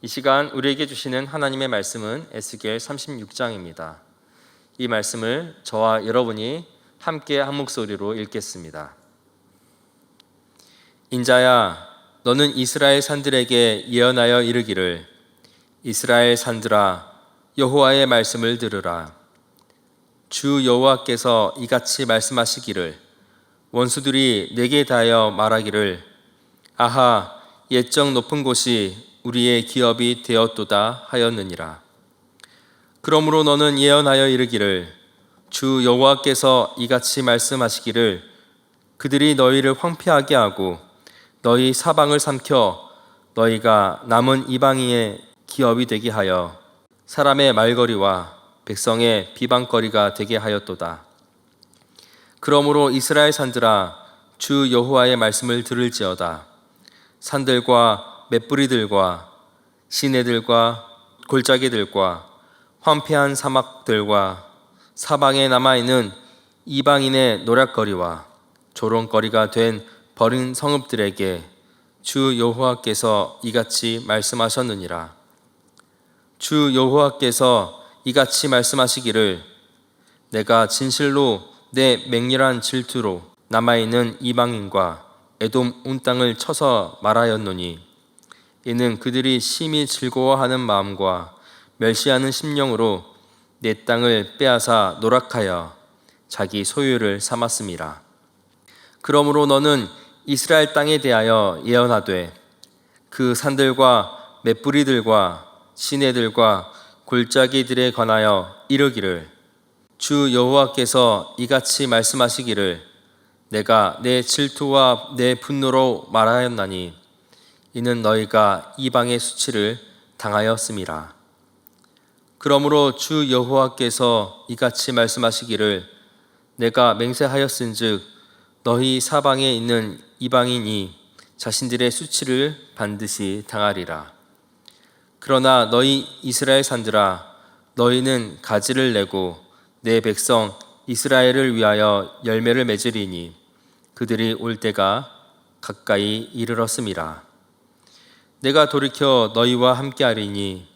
이 시간 우리에게 주시는 하나님의 말씀은 에스겔 36장입니다. 이 말씀을 저와 여러분이 함께 한 목소리로 읽겠습니다. 인자야, 너는 이스라엘 산들에게 예언하여 이르기를, 이스라엘 산들아, 여호와의 말씀을 들으라. 주 여호와께서 이같이 말씀하시기를, 원수들이 내게 대하여 말하기를, 아하, 옛적 높은 곳이 우리의 기업이 되었도다 하였느니라. 그러므로 너는 예언하여 이르기를, 주 여호와께서 이같이 말씀하시기를, 그들이 너희를 황폐하게 하고 너희 사방을 삼켜 너희가 남은 이방인의 기업이 되게 하여 사람의 말거리와 백성의 비방거리가 되게 하였도다. 그러므로 이스라엘 산들아, 주 여호와의 말씀을 들을지어다. 산들과 맷뿌리들과 시내들과 골짜기들과 황폐한 사막들과 사방에 남아있는 이방인의 노략거리와 조롱거리가 된 버린 성읍들에게 주 여호와께서 이같이 말씀하셨느니라. 주 여호와께서 이같이 말씀하시기를, 내가 진실로 내 맹렬한 질투로 남아있는 이방인과 에돔 온 땅을 쳐서 말하였노니, 이는 그들이 심히 즐거워하는 마음과 멸시하는 심령으로 내 땅을 빼앗아 노락하여 자기 소유를 삼았음이라. 그러므로 너는 이스라엘 땅에 대하여 예언하되, 그 산들과 맷뿌리들과 시내들과 골짜기들에 관하여 이르기를, 주 여호와께서 이같이 말씀하시기를, 내가 내 질투와 내 분노로 말하였나니 이는 너희가 이방의 수치를 당하였음이라. 그러므로 주 여호와께서 이같이 말씀하시기를, 내가 맹세하였은즉 너희 사방에 있는 이방인이 자신들의 수치를 반드시 당하리라. 그러나 너희 이스라엘 산들아, 너희는 가지를 내고 내 백성 이스라엘을 위하여 열매를 맺으리니 그들이 올 때가 가까이 이르렀음이라. 내가 돌이켜 너희와 함께하리니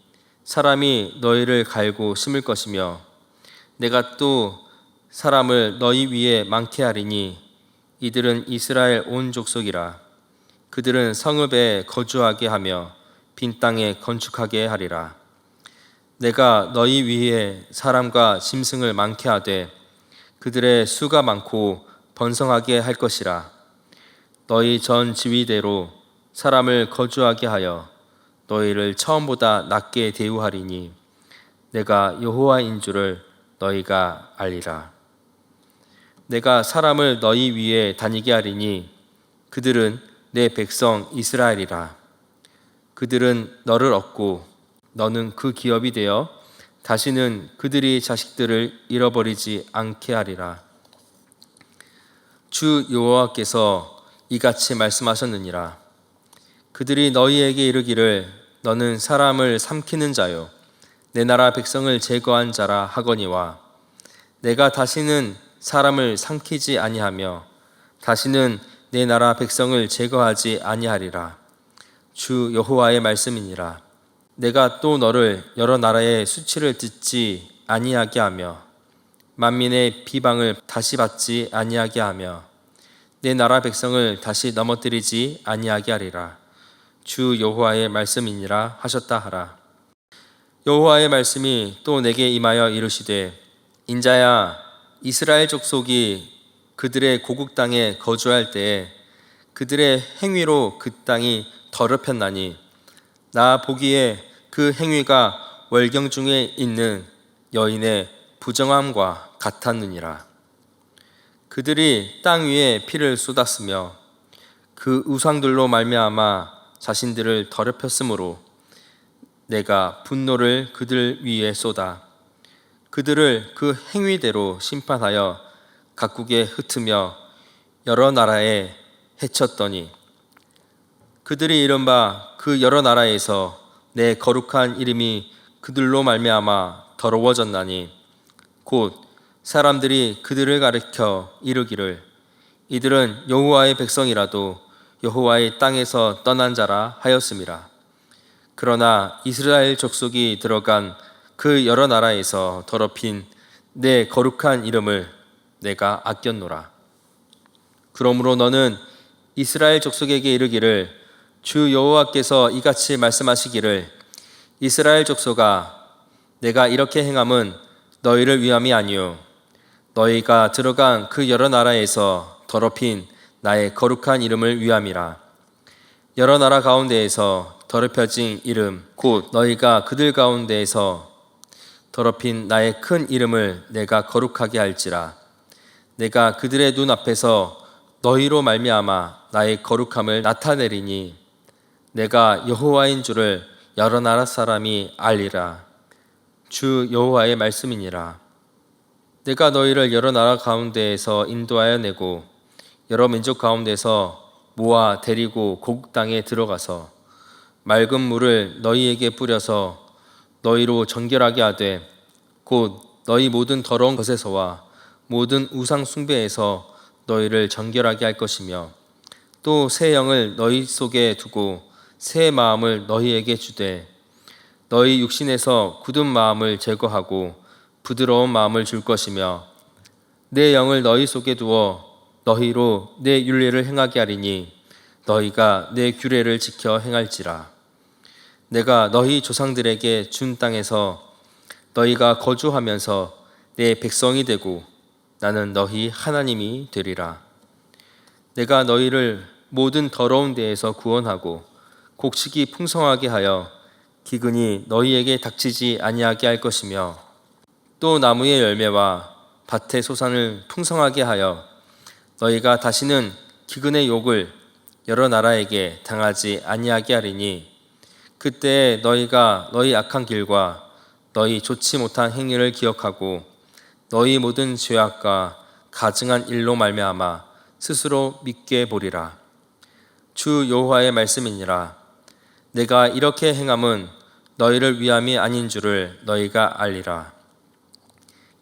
사람이 너희를 갈고 심을 것이며, 내가 또 사람을 너희 위에 많게 하리니 이들은 이스라엘 온 족속이라. 그들은 성읍에 거주하게 하며 빈 땅에 건축하게 하리라. 내가 너희 위에 사람과 짐승을 많게 하되 그들의 수가 많고 번성하게 할 것이라. 너희 전 지위대로 사람을 거주하게 하여 너희를 처음보다 낮게 대우하리니 내가 여호와인 줄을 너희가 알리라. 내가 사람을 너희 위에 다니게 하리니 그들은 내 백성 이스라엘이라. 그들은 너를 얻고 너는 그 기업이 되어 다시는 그들이 자식들을 잃어버리지 않게 하리라. 주 여호와께서 이같이 말씀하셨느니라. 그들이 너희에게 이르기를, 너는 사람을 삼키는 자요 내 나라 백성을 제거한 자라 하거니와, 내가 다시는 사람을 삼키지 아니하며 다시는 내 나라 백성을 제거하지 아니하리라. 주 여호와의 말씀이니라. 내가 또 너를 여러 나라의 수치를 듣지 아니하게 하며 만민의 비방을 다시 받지 아니하게 하며 내 나라 백성을 다시 넘어뜨리지 아니하게 하리라. 주 여호와의 말씀이니라 하셨다 하라. 여호와의 말씀이 또 내게 임하여 이르시되, 인자야, 이스라엘 족속이 그들의 고국 땅에 거주할 때에 그들의 행위로 그 땅이 더럽혔나니 나 보기에 그 행위가 월경 중에 있는 여인의 부정함과 같았느니라. 그들이 땅 위에 피를 쏟았으며 그 우상들로 말미암아 자신들을 더럽혔으므로 내가 분노를 그들 위에 쏟아 그들을 그 행위대로 심판하여 각국에 흩으며 여러 나라에 해쳤더니, 그들이 이른바 그 여러 나라에서 내 거룩한 이름이 그들로 말미암아 더러워졌나니 곧 사람들이 그들을 가리켜 이르기를, 이들은 여호와의 백성이라도 여호와의 땅에서 떠난 자라 하였음이라. 그러나 이스라엘 족속이 들어간 그 여러 나라에서 더럽힌 내 거룩한 이름을 내가 아꼈노라. 그러므로 너는 이스라엘 족속에게 이르기를 주 여호와께서 이같이 말씀하시기를 이스라엘 족속아 내가 이렇게 행함은 너희를 위함이 아니요 너희가 들어간 그 여러 나라에서 더럽힌 나의 거룩한 이름을 위함이라. 여러 나라 가운데에서 더럽혀진 이름 곧 너희가 그들 가운데에서 더럽힌 나의 큰 이름을 내가 거룩하게 할지라. 내가 그들의 눈 앞에서 너희로 말미암아 나의 거룩함을 나타내리니 내가 여호와인 줄을 여러 나라 사람이 알리라. 주 여호와의 말씀이니라. 내가 너희를 여러 나라 가운데에서 인도하여 내고 여러 민족 가운데서 모아 데리고 고국 땅에 들어가서 맑은 물을 너희에게 뿌려서 너희로 정결하게 하되 곧 너희 모든 더러운 것에서와 모든 우상 숭배에서 너희를 정결하게 할 것이며 또 새 영을 너희 속에 두고 새 마음을 너희에게 주되 너희 육신에서 굳은 마음을 제거하고 부드러운 마음을 줄 것이며 내 영을 너희 속에 두어 너희로 내 율례를 행하게 하리니 너희가 내 규례를 지켜 행할지라. 내가 너희 조상들에게 준 땅에서 너희가 거주하면서 내 백성이 되고 나는 너희 하나님이 되리라. 내가 너희를 모든 더러운 데에서 구원하고 곡식이 풍성하게 하여 기근이 너희에게 닥치지 아니하게 할 것이며 또 나무의 열매와 밭의 소산을 풍성하게 하여 너희가 다시는 기근의 욕을 여러 나라에게 당하지 아니하게 하리니 그때 너희가 너희 악한 길과 너희 좋지 못한 행위를 기억하고 너희 모든 죄악과 가증한 일로 말미암아 스스로 믿게 보리라. 주 여호와의 말씀이니라. 내가 이렇게 행함은 너희를 위함이 아닌 줄을 너희가 알리라.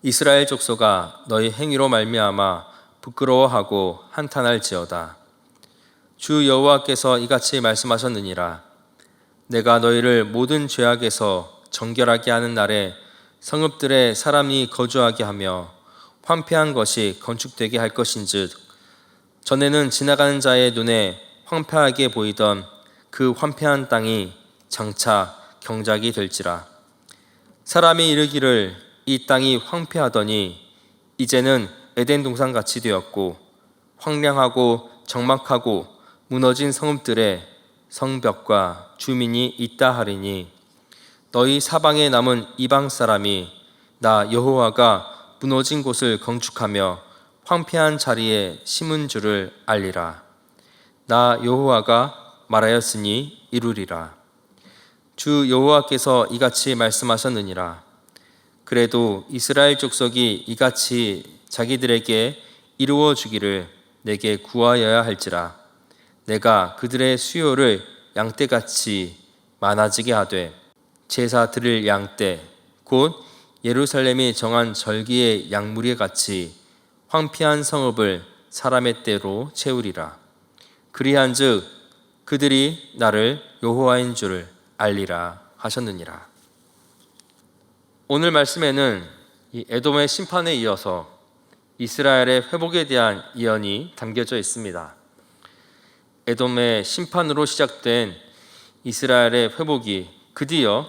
이스라엘 족속아 너희 행위로 말미암아 부끄러워하고 한탄할지어다. 주 여호와께서 이같이 말씀하셨느니라. 내가 너희를 모든 죄악에서 정결하게 하는 날에 성읍들에 사람이 거주하게 하며 황폐한 것이 건축되게 할 것인즉 전에는 지나가는 자의 눈에 황폐하게 보이던 그 황폐한 땅이 장차 경작이 될지라. 사람이 이르기를 이 땅이 황폐하더니 이제는 에덴 동산같이 되었고 황량하고 적막하고 무너진 성읍들에 성벽과 주민이 있다 하리니 너희 사방에 남은 이방 사람이 나 여호와가 무너진 곳을 건축하며 황폐한 자리에 심은 줄을 알리라. 나 여호와가 말하였으니 이루리라. 주 여호와께서 이같이 말씀하셨느니라. 그래도 이스라엘 족속이 이같이 자기들에게 이루어 주기를 내게 구하여야 할지라. 내가 그들의 수요를 양떼같이 많아지게 하되 제사 드릴 양떼 곧 예루살렘이 정한 절기의 양무리 같이 황폐한 성읍을 사람의 떼로 채우리라. 그리한즉 그들이 나를 여호와인 줄을 알리라 하셨느니라. 오늘 말씀에는 이 에돔의 심판에 이어서 이스라엘의 회복에 대한 예언이 담겨져 있습니다. 에돔의 심판으로 시작된 이스라엘의 회복이 드디어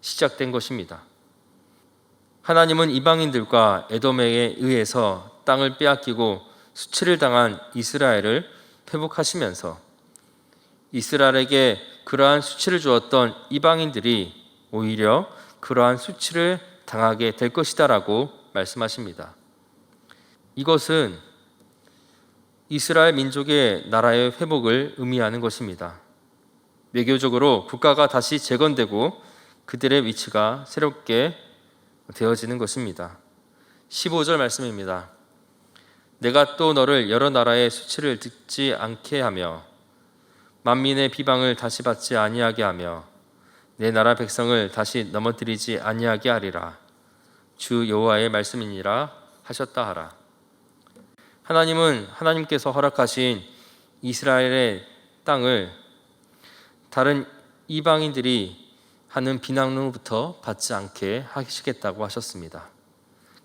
시작된 것입니다. 하나님은 이방인들과 에돔에게 의해서 땅을 빼앗기고 수치를 당한 이스라엘을 회복하시면서 이스라엘에게 그러한 수치를 주었던 이방인들이 오히려 그러한 수치를 당하게 될 것이다라고 말씀하십니다. 이것은 이스라엘 민족의 나라의 회복을 의미하는 것입니다. 외교적으로 국가가 다시 재건되고 그들의 위치가 새롭게 되어지는 것입니다. 15절 말씀입니다. 내가 또 너를 여러 나라의 수치를 듣지 않게 하며 만민의 비방을 다시 받지 아니하게 하며 내 나라 백성을 다시 넘어뜨리지 아니하게 하리라. 주 여호와의 말씀이니라 하셨다 하라. 하나님은 하나님께서 허락하신 이스라엘의 땅을 다른 이방인들이 하는 비난으로부터 받지 않게 하시겠다고 하셨습니다.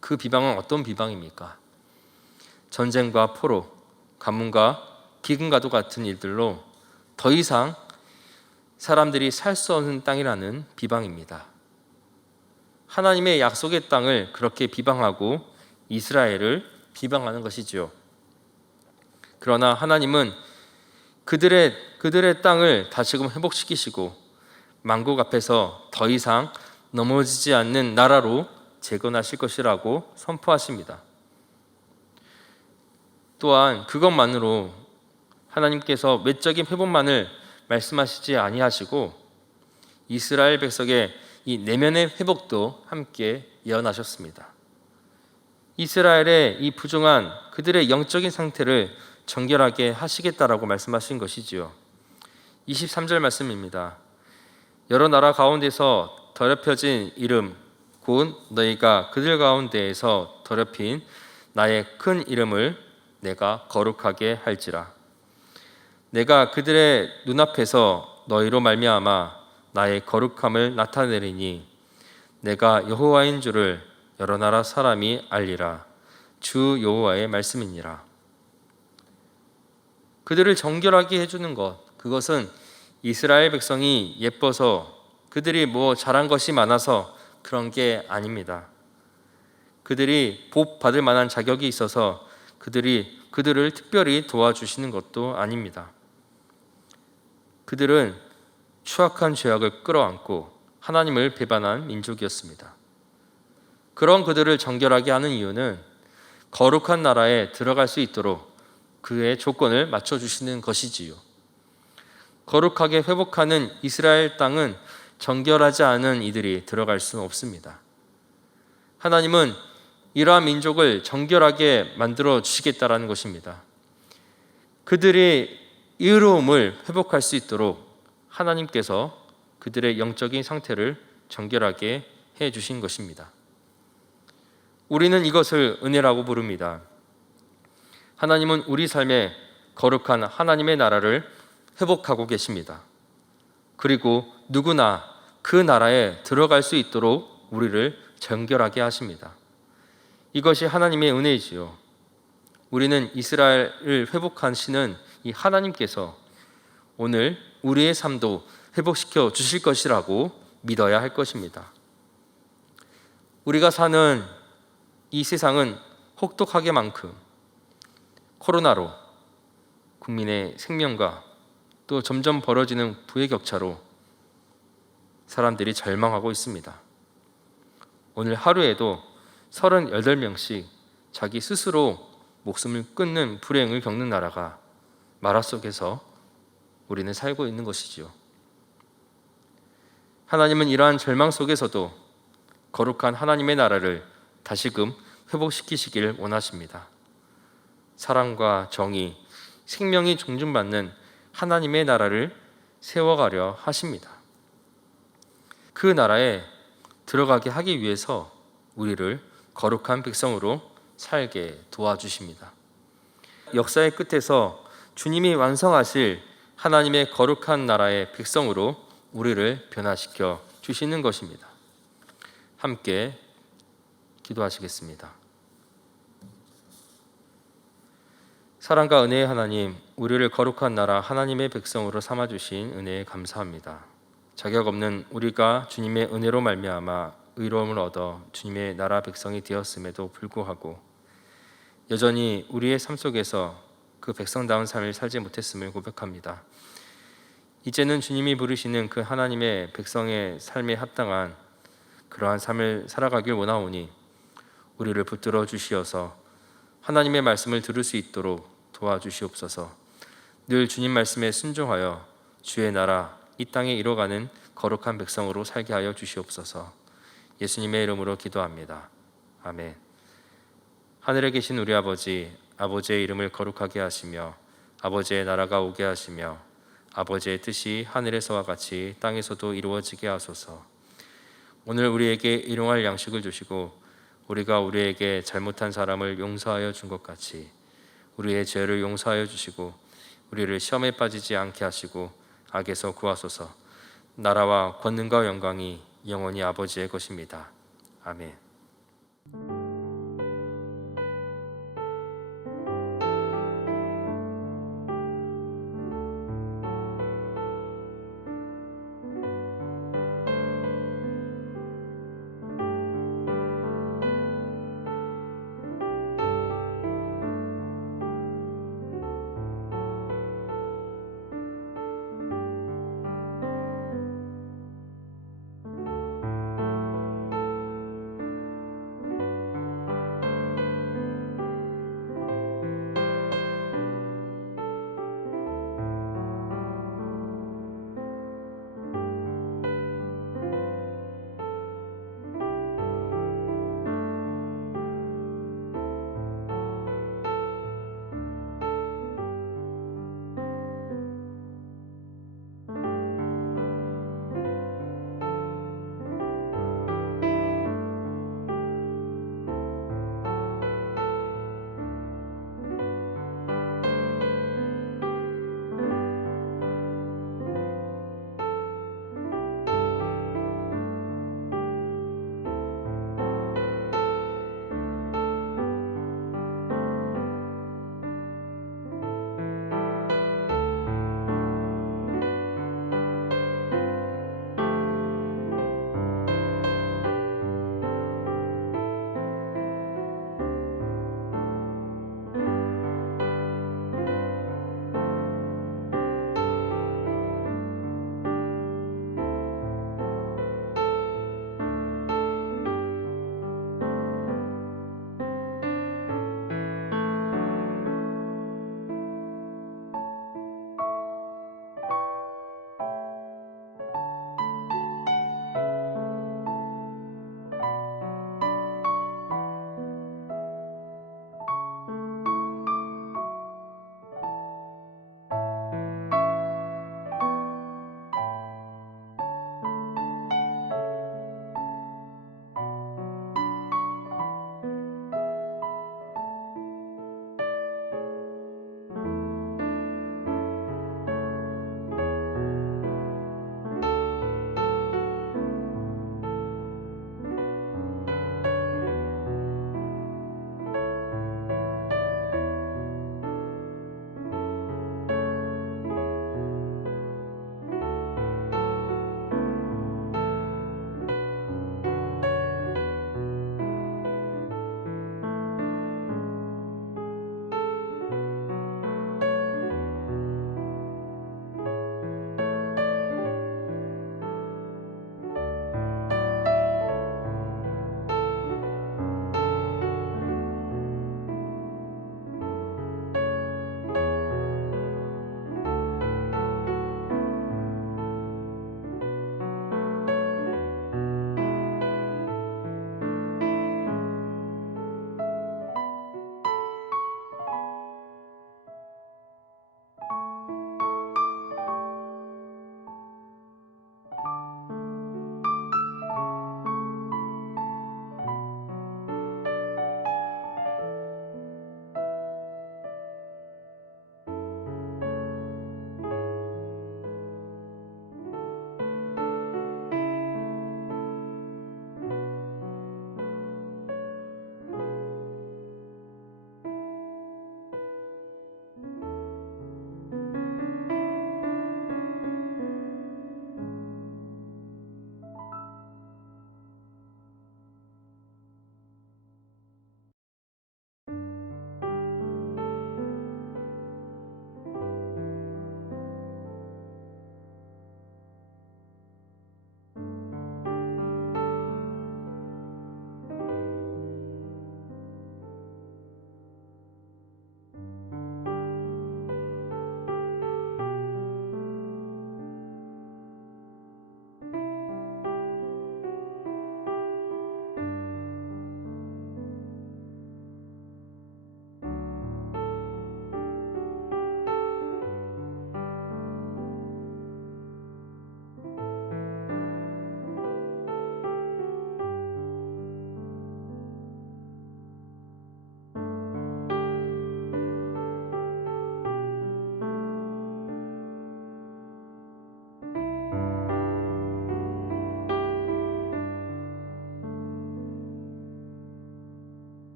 그 비방은 어떤 비방입니까? 전쟁과 포로, 가뭄과 기근과도 같은 일들로 더 이상 사람들이 살 수 없는 땅이라는 비방입니다. 하나님의 약속의 땅을 그렇게 비방하고 이스라엘을 비방하는 것이지요. 그러나 하나님은 그들의 땅을 다시금 회복시키시고 만국 앞에서 더 이상 넘어지지 않는 나라로 재건하실 것이라고 선포하십니다. 또한 그것만으로 하나님께서 외적인 회복만을 말씀하시지 아니하시고 이스라엘 백성의 이 내면의 회복도 함께 예언하셨습니다. 이스라엘의 이 부정한 그들의 영적인 상태를 정결하게 하시겠다라고 말씀하신 것이지요. 23절 말씀입니다. 여러 나라 가운데서 더럽혀진 이름 곧 너희가 그들 가운데에서 더럽힌 나의 큰 이름을 내가 거룩하게 할지라. 내가 그들의 눈앞에서 너희로 말미암아 나의 거룩함을 나타내리니 내가 여호와인 줄을 여러 나라 사람이 알리라. 주 여호와의 말씀이니라. 그들을 정결하게 해주는 것, 그것은 이스라엘 백성이 예뻐서 그들이 잘한 것이 많아서 그런 게 아닙니다. 그들이 복 받을 만한 자격이 있어서 그들을 특별히 도와주시는 것도 아닙니다. 그들은 추악한 죄악을 끌어안고 하나님을 배반한 민족이었습니다. 그런 그들을 정결하게 하는 이유는 거룩한 나라에 들어갈 수 있도록 그의 조건을 맞춰주시는 것이지요. 거룩하게 회복하는 이스라엘 땅은 정결하지 않은 이들이 들어갈 수는 없습니다. 하나님은 이러한 민족을 정결하게 만들어 주시겠다라는 것입니다. 그들의 의로움을 회복할 수 있도록 하나님께서 그들의 영적인 상태를 정결하게 해 주신 것입니다. 우리는 이것을 은혜라고 부릅니다. 하나님은 우리 삶에 거룩한 하나님의 나라를 회복하고 계십니다. 그리고 누구나 그 나라에 들어갈 수 있도록 우리를 정결하게 하십니다. 이것이 하나님의 은혜이지요. 우리는 이스라엘을 회복하시는 이 하나님께서 오늘 우리의 삶도 회복시켜 주실 것이라고 믿어야 할 것입니다. 우리가 사는 이 세상은 혹독하게만큼 코로나로 국민의 생명과 또 점점 벌어지는 부의 격차로 사람들이 절망하고 있습니다. 오늘 하루에도 38명씩 자기 스스로 목숨을 끊는 불행을 겪는 나라가 마라 속에서 우리는 살고 있는 것이지요. 하나님은 이러한 절망 속에서도 거룩한 하나님의 나라를 다시금 회복시키시기를 원하십니다. 사랑과 정의, 생명이 존중받는 하나님의 나라를 세워가려 하십니다. 그 나라에 들어가게 하기 위해서 우리를 거룩한 백성으로 살게 도와주십니다. 역사의 끝에서 주님이 완성하실 하나님의 거룩한 나라의 백성으로 우리를 변화시켜 주시는 것입니다. 함께 기도하시겠습니다. 사랑과 은혜의 하나님, 우리를 거룩한 나라 하나님의 백성으로 삼아주신 은혜에 감사합니다. 자격 없는 우리가 주님의 은혜로 말미암아 의로움을 얻어 주님의 나라 백성이 되었음에도 불구하고 여전히 우리의 삶 속에서 그 백성다운 삶을 살지 못했음을 고백합니다. 이제는 주님이 부르시는 그 하나님의 백성의 삶에 합당한 그러한 삶을 살아가길 원하오니 우리를 붙들어 주시어서 하나님의 말씀을 들을 수 있도록 도와주시옵소서. 늘 주님 말씀에 순종하여 주의 나라 이 땅에 이뤄가는 거룩한 백성으로 살게 하여 주시옵소서. 예수님의 이름으로 기도합니다. 아멘. 하늘에 계신 우리 아버지, 아버지의 이름을 거룩하게 하시며 아버지의 나라가 오게 하시며 아버지의 뜻이 하늘에서와 같이 땅에서도 이루어지게 하소서. 오늘 우리에게 일용할 양식을 주시고 우리가 우리에게 잘못한 사람을 용서하여 준 것 같이 우리의 죄를 용서하여 주시고 우리를 시험에 빠지지 않게 하시고 악에서 구하소서. 나라와 권능과 영광이 영원히 아버지의 것입니다. 아멘.